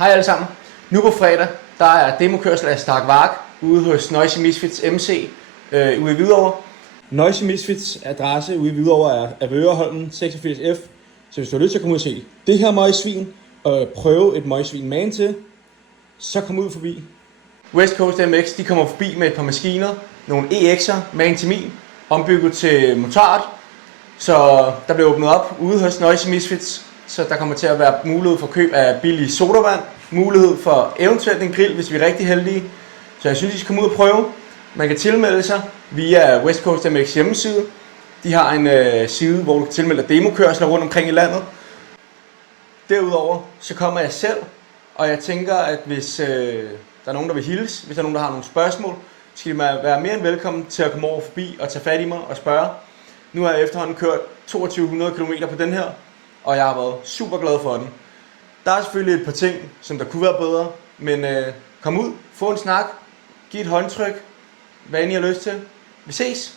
Hej alle sammen. Nu på fredag, der er demokørsel af Stark Vark ude hos Noisy Misfits MC ude i Hvidovre. Noisy Misfits adresse ude i Hvidovre er Avedørholmen 86F. Så hvis du har lyst til at komme ud og se det her møgsvin og prøve et møgsvin magen til, så kom ud forbi. West Coast MX, de kommer forbi med et par maskiner, nogle EX'er magen til min, ombygget til motard. Så der bliver åbnet op ude hos Noisy Misfits. Så der kommer til at være mulighed for køb af billig sodavand, mulighed for eventuelt en grill, hvis vi er rigtig heldige. Så jeg synes, I skal komme ud og prøve. Man kan tilmelde sig via West Coast MX hjemmeside. De har en side, hvor du kan tilmelde demokørsler rundt omkring i landet. Derudover så kommer jeg selv, og jeg tænker, at hvis der er nogen, der vil hilse, hvis der er nogen, der har nogle spørgsmål, så skal de være mere end velkommen til at komme over forbi og tage fat i mig og spørge. Nu har jeg efterhånden kørt 2200 km på den her, og jeg har været super glad for den. Der er selvfølgelig et par ting, som der kunne være bedre, men kom ud, få en snak, giv et håndtryk, hvad end I har lyst til. Vi ses!